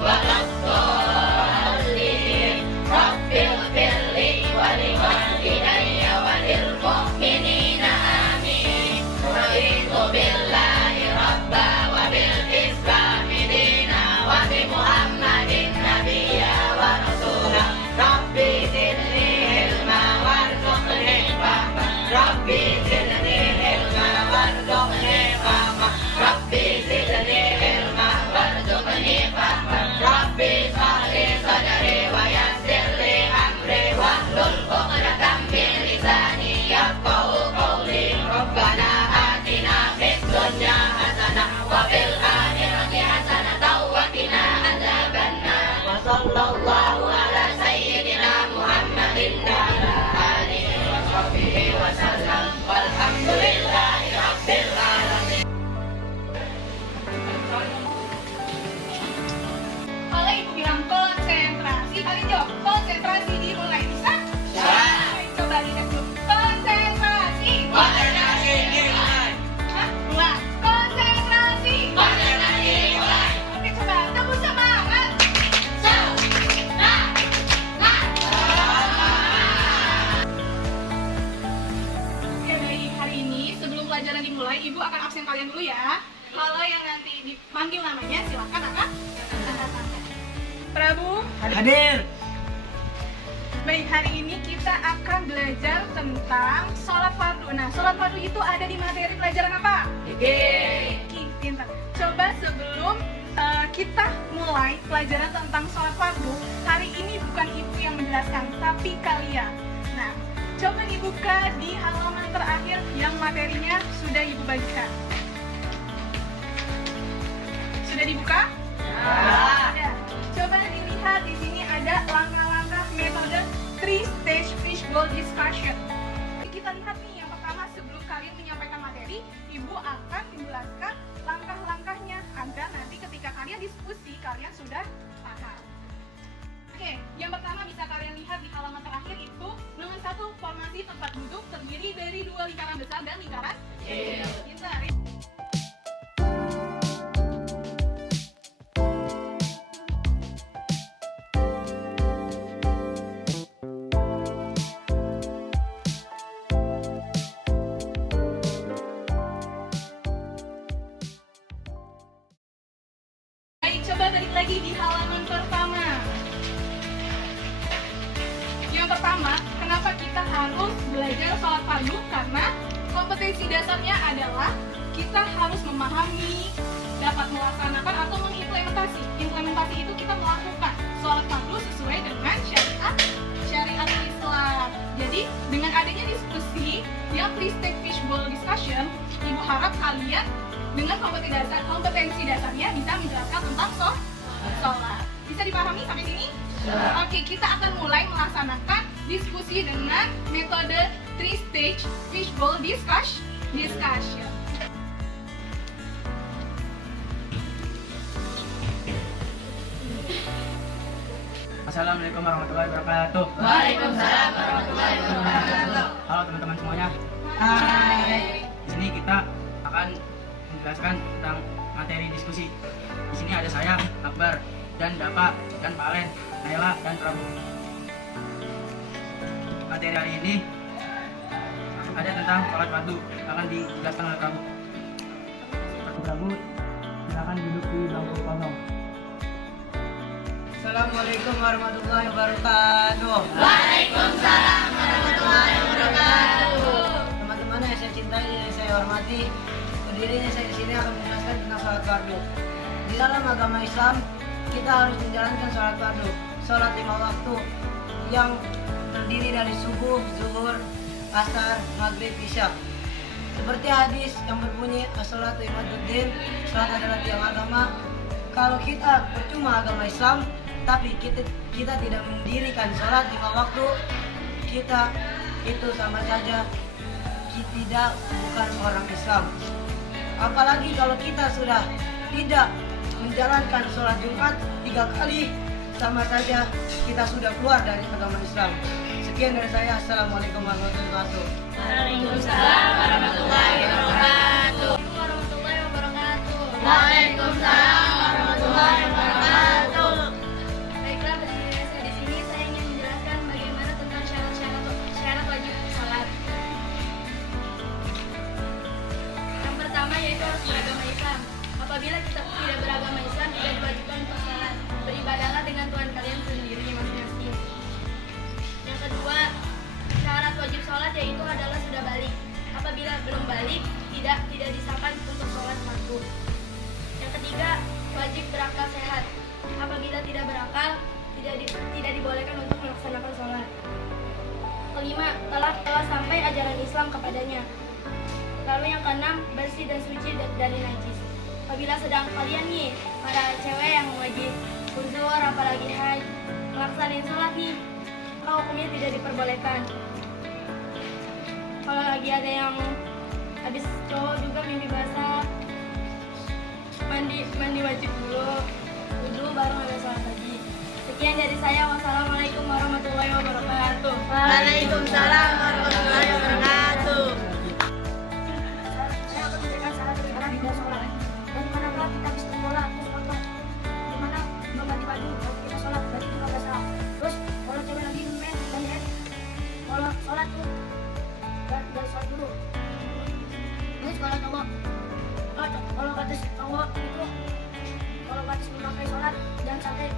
ولا الضالين رب اغفر لي ولوالدي وللمؤمنين آمين رضيت بالله ربا وبالإسلام دينا وبمحمد نبيا ورسولا ربي زدني علما وارزقني فهما ربي زدني علما وارزقني فهما ربي زدني علما وارزقني فهما ربي اشرح لي صدري ويسر لي أمري واحلل عقدة من لساني يفقهوا قولي ربنا آتنا في الدنيا حسنة وفي الآخرة حسنة وقنا عذاب النار وصلى الله على سيدنا محمد وعلى آله وصحبه وسلم والحمد لله رب العالمين. Kalau ibu bilang konsentrasi, kalian jawab konsentrasi dimulai, bisa? Bisa. Coba lihat dulu. Konsentrasi. Konsentrasi dimulai. Hah? Dua. Konsentrasi. Konsentrasi dimulai. Oke, coba tepuk semangat. Oke, baik. Hari ini sebelum pelajaran dimulai, ibu akan absen kalian dulu ya. Kalau yang nanti dipanggil namanya, silakan angkat tangan. Prabu. Hadir. Baik, hari ini kita akan belajar tentang sholat fardu. Nah, sholat fardu itu ada di materi pelajaran apa? Fikih. Pintar. Coba sebelum kita mulai pelajaran tentang sholat fardu, hari ini bukan ibu yang menjelaskan, tapi kalian. Nah, coba dibuka di halaman terakhir yang materinya sudah ibu bagikan. Sudah dibuka? Ada. Coba dilihat di sini ada langkah-langkah metode 3-stage fishbowl discussion. Kita lihat nih, yang pertama sebelum kalian menyampaikan materi, ibu akan menjelaskan langkah-langkahnya agar nanti ketika kalian diskusi kalian sudah paham. Oke, yang pertama bisa kalian lihat di halaman terakhir itu nomor 1 formasi tempat duduk terdiri dari 2 lingkaran besar dan lingkaran kecil. Pintar. Coba balik lagi di halaman pertama. Yang pertama, kenapa kita harus belajar sholat fardu? Karena kompetensi dasarnya adalah kita harus memahami, dapat melaksanakan atau mengimplementasi. Implementasi itu kita melakukan sholat fardu sesuai dengan syariat Islam. Jadi dengan adanya diskusi yang three-stage fishbowl discussion, ibu harap kalian dengan kompetensi dasarnya bisa menjelaskan tentang sholat. Bisa dipahami sampai sini? Oke, kita akan mulai melaksanakan diskusi dengan metode 3-stage fishbowl discussion. Assalamualaikum warahmatullahi wabarakatuh. Waalaikumsalam warahmatullahi wabarakatuh. Halo teman-teman semuanya. Hai. Di sini kita akan menjelaskan tentang materi diskusi. Di sini ada saya, Akbar, dan Dapa, dan Pak Alen, Naila, dan Prabu. Materi hari ini ada tentang sholat fardu, akan dijelaskan oleh Prabu. Prabu, silakan duduk di bangku kosong. Assalamualaikum warahmatullahi wabarakatuh. Waalaikumsalam warahmatullahi wabarakatuh. Teman-teman yang saya cintai dan yang saya hormati, berdirinya saya di sini akan menjelaskan tentang sholat fardu. Di dalam agama Islam, kita harus menjalankan sholat fardu, sholat 5 waktu yang terdiri dari subuh, zuhur, asar, maghrib, isya. Seperti hadis yang berbunyi as-sholatu imaduddin, sholat adalah tiang agama. Kalau kita percuma agama Islam, tapi kita tidak mendirikan sholat 5 waktu, kita itu sama saja bukan orang Islam. Apalagi kalau kita sudah tidak menjalankan sholat Jumat 3 kali, sama saja kita sudah keluar dari agama Islam. Sekian dari saya. Assalamualaikum warahmatullahi wabarakatuh. Waalaikumsalam warahmatullahi wabarakatuh. Waalaikumsalam warahmatullahi wabarakatuh. akal, tidak dibolehkan untuk melaksanakan sholat. Kelima, telah sampai ajaran Islam kepadanya. Lalu yang keenam, bersih dan suci dari najis. Apabila sedang kalian nih, para cewek yang wajib uzur apalagi haid, melaksanain sholat nih, maka hukumnya tidak diperbolehkan. Kalau lagi ada yang habis cowok juga mimpi basah, mandi wajib dulu, wudhu baru ada sholat lagi. Sekian dari saya. Wassalamualaikum warahmatullahi wabarakatuh. Waalaikumsalam warahmatullahi wabarakatuh. Saya akan memberikan syarat cara tidak sholat. Dan manakah kita bisa sholat? Di mana mengganti baju waktu kita sholat, berarti itu nggak salah. Terus kalau cewek lagi main dan kalau sholat tuh dan sholat dulu. Terus kalau cowok, kalau kata cowok itu, kalau kata memakai sholat jangan sampai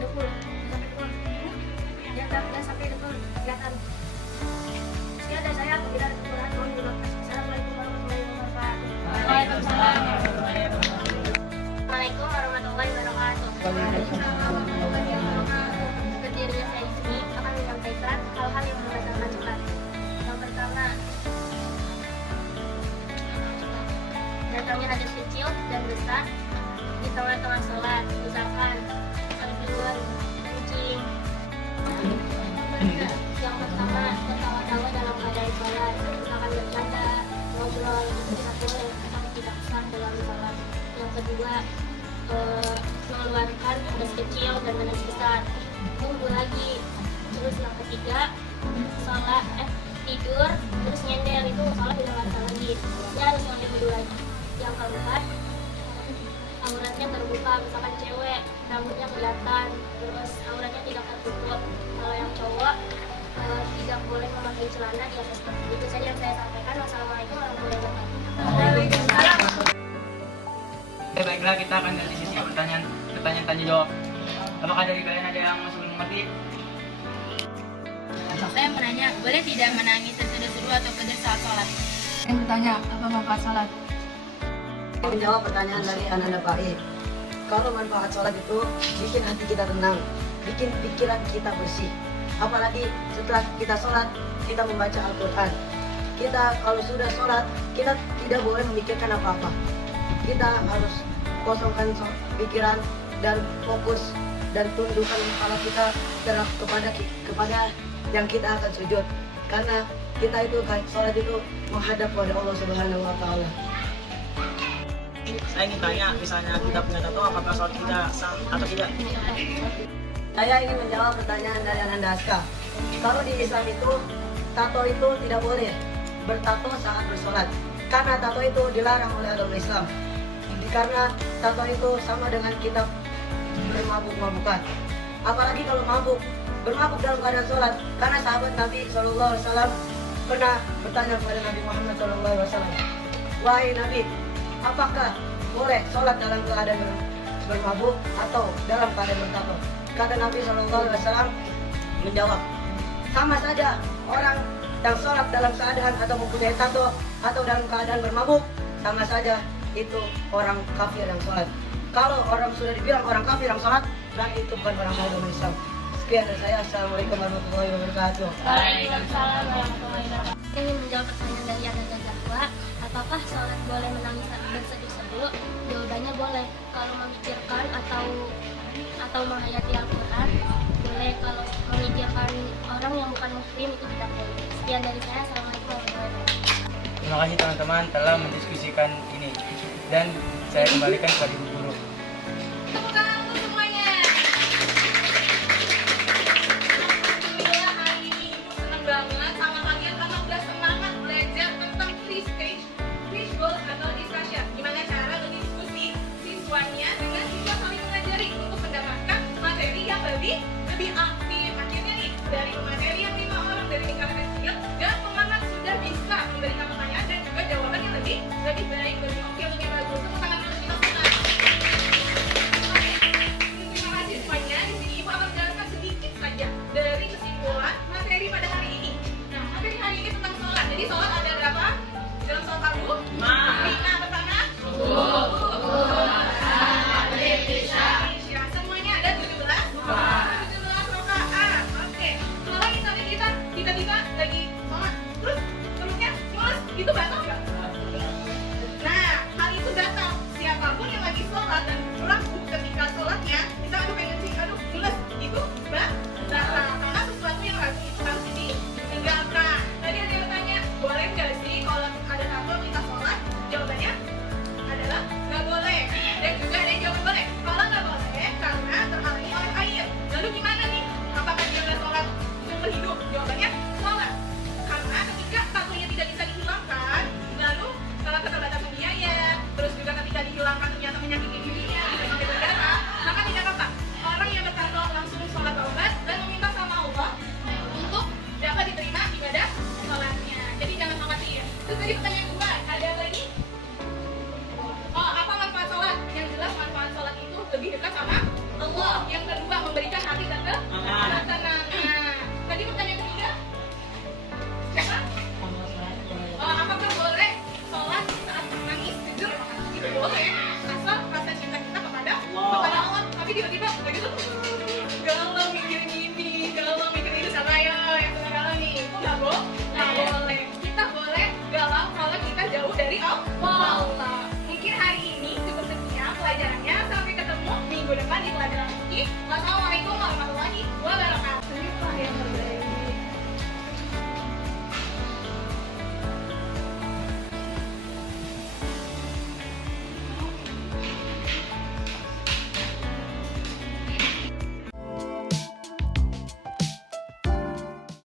dekul, jangan sampai dekul kelihatan. Sekian dari saya. Bila ada kekurangan mohon dimaafkan. Assalamualaikum warahmatullahi wabarakatuh. Waalaikumsalam. Assalamualaikum warahmatullahi wabarakatuh. Berdirinya saya di sini akan menyampaikan hal-hal yang membatalkan sholat. Yang pertama, datangnya hadis kecil dan besar di tengah-tengah sholat, misalkan serbuan, kencing. Yang pertama, tertawa-tawa dalam keadaan sholat, misalkan bercanda, ngobrol, itu tidak boleh, tapi tidak sah dalam sholat. Yang kedua, mengeluarkan hadis kecil dan hadis besar, tunggu lagi. Terus yang ketiga, sholat tidur terus nyender, itu sholat tidak lancar lagi, dia harus ngambil wudhu lagi. Yang keempat, auratnya terbuka, misalkan cewek rambutnya kelihatan, terus auratnya tidak tertutup. Kalau yang cowok tidak boleh memakai celana di atas kaki. Itu saja yang saya sampaikan. Wassalamualaikum warahmatullahi wabarakatuh. Baiklah, kita akan dari sisi pertanyaan tanya jawab. Apakah dari kalian ada yang masih belum mengerti? Saya menanya, boleh tidak menangis terseduh-seduh atau pedes saat sholat? Yang bertanya, apa manfaat sholat? Menjawab pertanyaan dari Ananda Pahit. Kalau manfaat sholat itu bikin hati kita tenang, bikin pikiran kita bersih. Apalagi setelah kita sholat, kita membaca Al-Quran. Kita kalau sudah sholat, kita tidak boleh memikirkan apa-apa. Kita harus kosongkan pikiran dan fokus dan tundukkan kepala kita kepada yang kita akan sujud. Karena kita itu sholat itu menghadap kepada Allah Subhanahu Wa Taala. Saya ingin tanya, misalnya kita punya tato, apakah sholat kita sah atau tidak? Saya ingin menjawab pertanyaan dari Ananda Aska. Kalau di Islam itu, tato itu tidak boleh bertato saat bersolat. Karena tato itu dilarang oleh agama Islam. Karena tato itu sama dengan kita bermabuk-mabukan. Apalagi kalau bermabuk dalam keadaan sholat. Karena sahabat Nabi SAW pernah bertanya kepada Nabi Muhammad SAW, wahai Nabi, apakah boleh sholat dalam keadaan bermabuk atau dalam keadaan bertato? Kata Nabi SAW menjawab, sama saja orang yang sholat dalam keadaan atau mempunyai tato atau dalam keadaan bermabuk, sama saja itu orang kafir yang sholat. Kalau orang sudah dibilang orang kafir yang sholat, berarti itu bukan orang agama Islam. Sekian dari saya. Assalamualaikum warahmatullahi wabarakatuh. Waalaikumsalam warahmatullahi wabarakatuh. Saya ingin menjawab pertanyaan dari Anda Zakwa, apakah sholat boleh menangis berseduh-seduh? Jawabannya boleh. Kalau memikirkan atau menghayati Al-Quran boleh. Kalau memikirkan orang yang bukan muslim itu tidak boleh. Sekian dari saya. Assalamualaikum warahmatullahi wabarakatuh. Terima kasih teman-teman telah mendiskusikan ini. Dan saya kembalikan kepada Ibu.